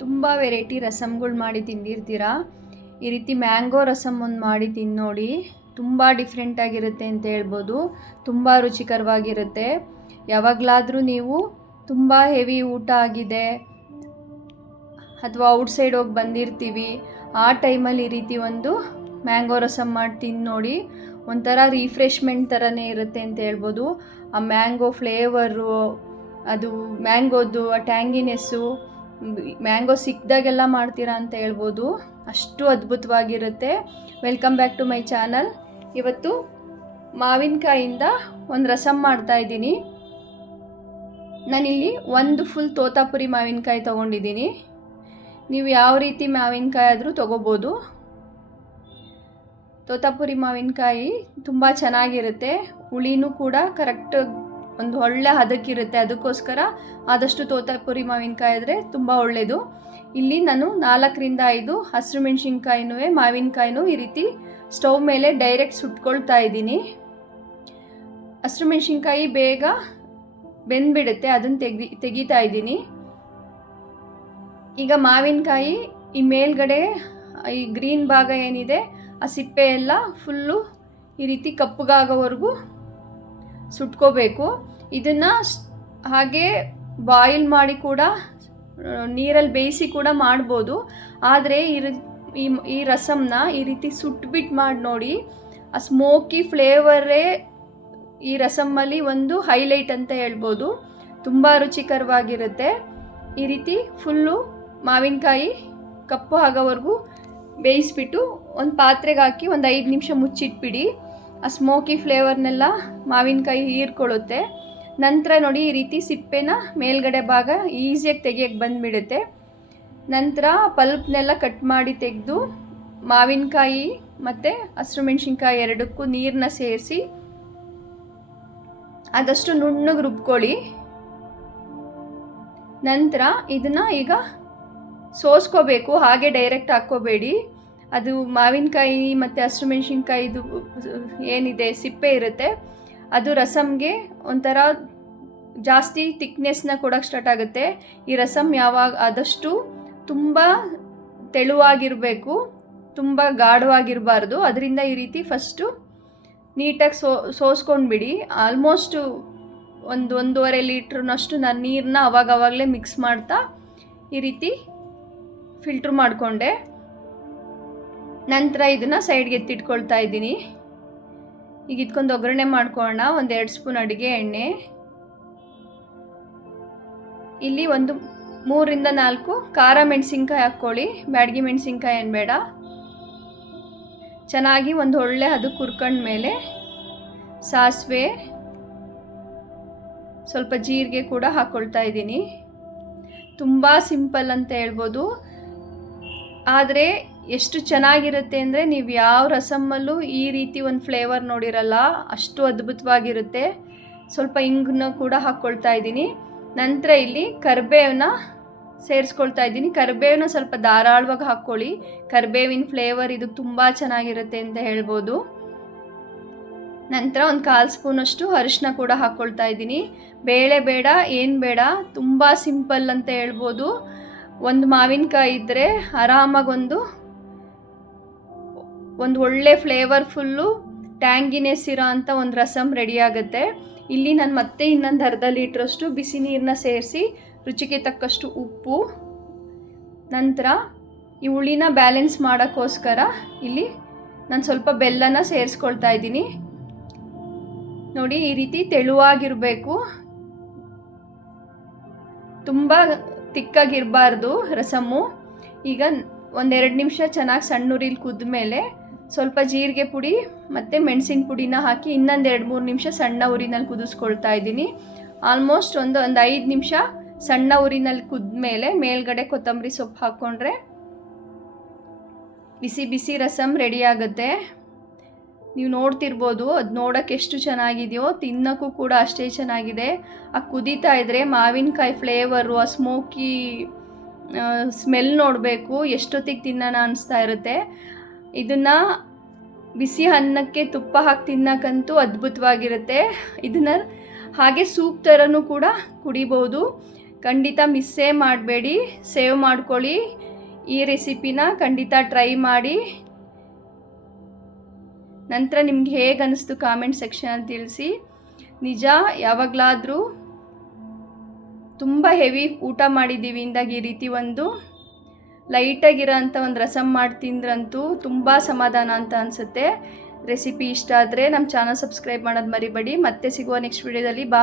ತುಂಬ ವೆರೈಟಿ ರಸಮ್ಗಳು ಮಾಡಿ ತಿಂದಿರ್ತೀರಾ? ಈ ರೀತಿ ಮ್ಯಾಂಗೋ ರಸಮ್ ಒಂದು ಮಾಡಿ ತಿಂದು ನೋಡಿ. ತುಂಬ ಡಿಫ್ರೆಂಟಾಗಿರುತ್ತೆ ಅಂತ ಹೇಳ್ಬೋದು. ತುಂಬ ರುಚಿಕರವಾಗಿರುತ್ತೆ. ಯಾವಾಗಲಾದರೂ ನೀವು ತುಂಬ ಹೆವಿ ಊಟ ಆಗಿದೆ ಅಥವಾ ಔಟ್ಸೈಡ್ ಹೋಗಿ ಬಂದಿರ್ತೀವಿ, ಆ ಟೈಮಲ್ಲಿ ಈ ರೀತಿ ಒಂದು ಮ್ಯಾಂಗೋ ರಸಮ್ ಮಾಡಿ ತಿಂದು ನೋಡಿ. ಒಂಥರ ರಿಫ್ರೆಶ್ಮೆಂಟ್ ಥರನೇ ಇರುತ್ತೆ ಅಂತ ಹೇಳ್ಬೋದು. ಆ ಮ್ಯಾಂಗೋ ಫ್ಲೇವರು ಅದು ಮ್ಯಾಂಗೋದು ಆ ಟ್ಯಾಂಗಿನೆಸ್ಸು ಮ್ಯಾಂಗೋ ಸಿಕ್ಕಿದಾಗೆಲ್ಲ ಮಾಡ್ತೀರಾ ಅಂತ ಹೇಳ್ಬೋದು. ಅಷ್ಟು ಅದ್ಭುತವಾಗಿರುತ್ತೆ. Welcome back to my channel ಇವತ್ತು ಮಾವಿನಕಾಯಿಂದ ಒಂದು ರಸಮ್ ಮಾಡ್ತಾ ಇದ್ದೀನಿ. ನಾನಿಲ್ಲಿ ಒಂದು ಫುಲ್ ತೋತಾಪುರಿ ಮಾವಿನಕಾಯಿ ತೊಗೊಂಡಿದ್ದೀನಿ. ನೀವು ಯಾವ ರೀತಿ ಮಾವಿನಕಾಯಿ ಆದರೂ ತೊಗೋಬೋದು. ತೋತಾಪುರಿ ಮಾವಿನಕಾಯಿ ತುಂಬ ಚೆನ್ನಾಗಿರುತ್ತೆ. ಹುಳಿನೂ ಕೂಡ ಕರೆಕ್ಟ್ ಒಂದು ಒಳ್ಳೆ ಹದಕ್ಕಿರುತ್ತೆ ಅದಕ್ಕೋಸ್ಕರ ಆದಷ್ಟು ತೋತಾಪುರಿ ಮಾವಿನಕಾಯಿ ಆದರೆ ತುಂಬ ಒಳ್ಳೆಯದು ಇಲ್ಲಿ ನಾನು ನಾಲ್ಕರಿಂದ ಐದು ಹಸಿರು ಮೆಣಸಿನ್ಕಾಯಿನೂ ಮಾವಿನಕಾಯಿನೂ ಈ ರೀತಿ ಸ್ಟವ್ ಮೇಲೆ ಡೈರೆಕ್ಟ್ ಸುಟ್ಕೊಳ್ತಾ ಇದ್ದೀನಿ. ಹಸಿರು ಮೆಣಸಿನ್ಕಾಯಿ ಬೇಗ ಬೆಂದ್ಬಿಡುತ್ತೆ, ಅದನ್ನು ತೆಗಿ, ತೆಗಿತಾ ಇದ್ದೀನಿ. ಈಗ ಮಾವಿನಕಾಯಿ ಈ ಮೇಲ್ಗಡೆ ಈ ಗ್ರೀನ್ ಭಾಗ ಏನಿದೆ, ಆ ಸಿಪ್ಪೆ ಎಲ್ಲ ಫುಲ್ಲು ಈ ರೀತಿ ಕಪ್ಪಗಾಗೋವರೆಗೂ ಸುಟ್ಕೋಬೇಕು. ಇದನ್ನು ಹಾಗೆ ಬಾಯಿಲ್ ಮಾಡಿ ಕೂಡ ನೀರಲ್ಲಿ ಬೇಯಿಸಿ ಕೂಡ ಮಾಡ್ಬೋದು. ಆದರೆ ಈ ಈ ರಸಮ್ನ ಈ ರೀತಿ ಸುಟ್ಬಿಟ್ಟು ಮಾಡಿ ನೋಡಿ, ಆ ಸ್ಮೋಕಿ ಫ್ಲೇವರೇ ಈ ರಸಮ್ಮಲ್ಲಿ ಒಂದು ಹೈಲೈಟ್ ಅಂತ ಹೇಳ್ಬೋದು. ತುಂಬ ರುಚಿಕರವಾಗಿರುತ್ತೆ. ಈ ರೀತಿ ಫುಲ್ಲು ಮಾವಿನಕಾಯಿ ಕಪ್ಪು ಆಗೋವರೆಗೂ ಬೇಯಿಸ್ಬಿಟ್ಟು ಒಂದು ಪಾತ್ರೆಗೆ ಹಾಕಿ ಒಂದು ಐದು ನಿಮಿಷ ಮುಚ್ಚಿಟ್ಬಿಡಿ. ಆ ಸ್ಮೋಕಿ ಫ್ಲೇವರ್ನೆಲ್ಲ ಮಾವಿನಕಾಯಿ ಹೀರ್ಕೊಳ್ಳುತ್ತೆ. ನಂತರ ನೋಡಿ ಈ ರೀತಿ ಸಿಪ್ಪೆನ ಮೇಲ್ಗಡೆ ಭಾಗ ಈಸಿಯಾಗಿ ತೆಗಿಯೋಕ್ಕೆ ಬಂದುಬಿಡುತ್ತೆ. ನಂತರ ಪಲ್ಪ್ನೆಲ್ಲ ಕಟ್ ಮಾಡಿ ತೆಗೆದು ಮಾವಿನಕಾಯಿ ಮತ್ತು ಹಸಿರು ಮೆಣಸಿನ್ಕಾಯಿ ಎರಡಕ್ಕೂ ನೀರನ್ನ ಸೇರಿಸಿ ಆದಷ್ಟು ನುಣ್ಣಗೆ ರುಬ್ಕೊಳ್ಳಿ. ನಂತರ ಇದನ್ನು ಈಗ ಸೋಸ್ಕೋಬೇಕು, ಹಾಗೆ ಡೈರೆಕ್ಟ್ ಹಾಕ್ಕೋಬೇಡಿ. ಅದು ಮಾವಿನಕಾಯಿ ಮತ್ತು ಹಸಿರು ಮೆಣಸಿನ್ಕಾಯಿದು ಏನಿದೆ, ಸಿಪ್ಪೆ ಇರುತ್ತೆ. ಅದು ರಸಮ್ಗೆ ಒಂಥರ ಜಾಸ್ತಿ ತಿಕ್ನೆಸ್ನ ಕೊಡೋಕ್ಕೆ ಸ್ಟಾರ್ಟ್ ಆಗುತ್ತೆ. ಈ ರಸಮ್ ಯಾವಾಗ ಆದಷ್ಟು ತುಂಬ ತೆಳುವಾಗಿರಬೇಕು, ತುಂಬ ಗಾಢವಾಗಿರಬಾರ್ದು. ಅದರಿಂದ ಈ ರೀತಿ ಫಸ್ಟು ನೀಟಾಗಿ ಸೋ, ಸೋಸ್ಕೊಂಡ್ಬಿಡಿ. ಆಲ್ಮೋಸ್ಟು ಒಂದು ಒಂದೂವರೆ ಲೀಟ್ರ್ನಷ್ಟು ನಾನು ನೀರನ್ನ ಅವಾಗವಾಗಲೇ ಮಿಕ್ಸ್ ಮಾಡ್ತಾ ಈ ರೀತಿ ಫಿಲ್ಟ್ರ್ ಮಾಡಿಕೊಂಡೆ. ನಂತರ ಇದನ್ನು ಸೈಡ್ಗೆ ಎತ್ತಿಟ್ಕೊಳ್ತಾ ಇದ್ದೀನಿ. ಈಗ ಇದ್ಕೊಂಡು ಒಗ್ಗರಣೆ ಮಾಡ್ಕೊಳ್ಳೋಣ. ಒಂದು ಎರಡು ಸ್ಪೂನ್ ಅಡುಗೆ ಎಣ್ಣೆ. ಇಲ್ಲಿ ಒಂದು ಮೂರಿಂದ ನಾಲ್ಕು ಖಾರ ಮೆಣಸಿನ್ಕಾಯಿ ಹಾಕ್ಕೊಳ್ಳಿ. ಬ್ಯಾಡಗಿ ಮೆಣಸಿನ್ಕಾಯಿ ಏನು ಬೇಡ. ಚೆನ್ನಾಗಿ ಒಂದು ಒಳ್ಳೆ ಅದು ಮೇಲೆ ಸಾಸಿವೆ, ಸ್ವಲ್ಪ ಜೀರಿಗೆ ಕೂಡ ಹಾಕ್ಕೊಳ್ತಾ ಇದ್ದೀನಿ. ತುಂಬ ಸಿಂಪಲ್ ಅಂತ ಹೇಳ್ಬೋದು. ಆದರೆ ಎಷ್ಟು ಚೆನ್ನಾಗಿರುತ್ತೆ ಅಂದರೆ ನೀವು ಯಾವ ರಸಮ್ಮಲ್ಲೂ ಈ ರೀತಿ ಒಂದು ಫ್ಲೇವರ್ ನೋಡಿರಲ್ಲ, ಅಷ್ಟು ಅದ್ಭುತವಾಗಿರುತ್ತೆ. ಸ್ವಲ್ಪ ಹಿಂಗನ್ನ ಕೂಡ ಹಾಕ್ಕೊಳ್ತಾ ಇದ್ದೀನಿ. ನಂತರ ಇಲ್ಲಿ ಕರಿಬೇವನ್ನ ಸೇರಿಸ್ಕೊಳ್ತಾ ಇದ್ದೀನಿ. ಕರಿಬೇವನ್ನ ಸ್ವಲ್ಪ ಧಾರಾಳವಾಗಿ ಹಾಕ್ಕೊಳ್ಳಿ. ಕರಿಬೇವಿನ ಫ್ಲೇವರ್ ಇದು ತುಂಬ ಚೆನ್ನಾಗಿರುತ್ತೆ ಅಂತ ಹೇಳ್ಬೋದು. ನಂತರ ಒಂದು ಕಾಲು ಸ್ಪೂನಷ್ಟು ಅರಿಶಿನ ಕೂಡ ಹಾಕ್ಕೊಳ್ತಾ ಇದ್ದೀನಿ. ಬೇಳೆ ಬೇಡ, ಏನು ಬೇಡ, ತುಂಬ ಸಿಂಪಲ್ ಅಂತ ಹೇಳ್ಬೋದು. ಒಂದು ಮಾವಿನಕಾಯಿ ಇದ್ದರೆ ಆರಾಮಾಗಿ ಒಂದು ಒಂದು ಒಳ್ಳೆ ಫ್ಲೇವರ್ಫುಲ್ಲು ಟ್ಯಾಂಗಿನೆಸ್ ಇರೋ ಅಂಥ ಒಂದು ರಸಮ್ ರೆಡಿ ಆಗುತ್ತೆ. ಇಲ್ಲಿ ನಾನು ಮತ್ತೆ ಇನ್ನೊಂದು ಅರ್ಧ ಲೀಟ್ರಷ್ಟು ಬಿಸಿ ನೀರನ್ನ ಸೇರಿಸಿ ರುಚಿಗೆ ತಕ್ಕಷ್ಟು ಉಪ್ಪು, ನಂತರ ಈ ಹುಳಿನ ಬ್ಯಾಲೆನ್ಸ್ ಮಾಡೋಕ್ಕೋಸ್ಕರ ಇಲ್ಲಿ ನಾನು ಸ್ವಲ್ಪ ಬೆಲ್ಲನ ಸೇರಿಸ್ಕೊಳ್ತಾ ಇದ್ದೀನಿ. ನೋಡಿ ಈ ರೀತಿ ತೆಳುವಾಗಿರಬೇಕು. ತುಂಬ ತಿಕ್ಕಾಗಿರಬಾರ್ದು ರಸಮ್ಮು. ಈಗ ಒಂದೆರಡು ನಿಮಿಷ ಚೆನ್ನಾಗಿ ಸಣ್ಣ ಉರಿಲಿ ಕುದ್ಮೇಲೆ ಸ್ವಲ್ಪ ಜೀರಿಗೆ ಪುಡಿ ಮತ್ತು ಮೆಣಸಿನ ಪುಡಿನ ಹಾಕಿ ಇನ್ನೊಂದು ಎರಡು ಮೂರು ನಿಮಿಷ ಸಣ್ಣ ಉರಿನಲ್ಲಿ ಕುದಿಸ್ಕೊಳ್ತಾ ಇದ್ದೀನಿ. ಆಲ್ಮೋಸ್ಟ್ ಒಂದು ಒಂದು ಐದು ನಿಮಿಷ ಸಣ್ಣ ಉರಿನಲ್ಲಿ ಕುದ್ಮೇಲೆ ಮೇಲ್ಗಡೆ ಕೊತ್ತಂಬರಿ ಸೊಪ್ಪು ಹಾಕ್ಕೊಂಡ್ರೆ ಬಿಸಿ ಬಿಸಿ ರಸಮ್ ರೆಡಿ ಆಗುತ್ತೆ. ನೀವು ನೋಡ್ತಿರ್ಬೋದು ಅದು ನೋಡೋಕ್ಕೆ ಎಷ್ಟು ಚೆನ್ನಾಗಿದೆಯೋ, ತಿನ್ನೋಕ್ಕೂ ಕೂಡ ಅಷ್ಟೇ ಚೆನ್ನಾಗಿದೆ. ಆ ಕುದೀತಾ ಇದ್ದರೆ ಮಾವಿನಕಾಯಿ ಫ್ಲೇವರು ಆ ಸ್ಮೋಕಿ ಸ್ಮೆಲ್ ನೋಡಬೇಕು, ಎಷ್ಟೊತ್ತಿಗೆ ತಿನ್ನೋಣ ಅನಿಸ್ತಾ ಇರುತ್ತೆ. ಇದನ್ನು ಬಿಸಿ ಅನ್ನಕ್ಕೆ ತುಪ್ಪ ಹಾಕಿ ತಿನ್ನಕ್ಕಂತೂ ಅದ್ಭುತವಾಗಿರುತ್ತೆ. ಇದನ್ನು ಹಾಗೆ ಸೂಪ್ ಥರನೂ ಕೂಡ ಕುಡಿಬೋದು. ಖಂಡಿತ ಮಿಸ್ಸೇ ಮಾಡಬೇಡಿ. ಸೇವ್ ಮಾಡ್ಕೊಳ್ಳಿ. ಈ ರೆಸಿಪಿನ ಖಂಡಿತ ಟ್ರೈ ಮಾಡಿ. ನಂತರ ನಿಮ್ಗೆ ಹೇಗೆ ಅನ್ನಿಸ್ತು ಕಾಮೆಂಟ್ ಸೆಕ್ಷನ್ ತಿಳಿಸಿ. ನಿಜ, ಯಾವಾಗಲಾದರೂ ತುಂಬ ಹೆವಿ ಊಟ ಮಾಡಿದ್ದೀವಿ ಇಂದಾಗಿ ಈ ರೀತಿ ಒಂದು. ಲೈಟಾಗಿರೋ ಅಂಥ ಒಂದು ರಸಮ್ ಮಾಡಿ ತಿಂದ್ರಂತೂ ತುಂಬ ಸಮಾಧಾನ ಅಂತ ಅನಿಸುತ್ತೆ. ರೆಸಿಪಿ ಇಷ್ಟ ಆದರೆ ನಮ್ಮ ಚಾನಲ್ ಸಬ್ಸ್ಕ್ರೈಬ್ ಮಾಡೋದು ಮರಿಬೇಡಿ. ಮತ್ತೆ ಸಿಗುವ ನೆಕ್ಸ್ಟ್ ವಿಡಿಯೋದಲ್ಲಿ ಬಾ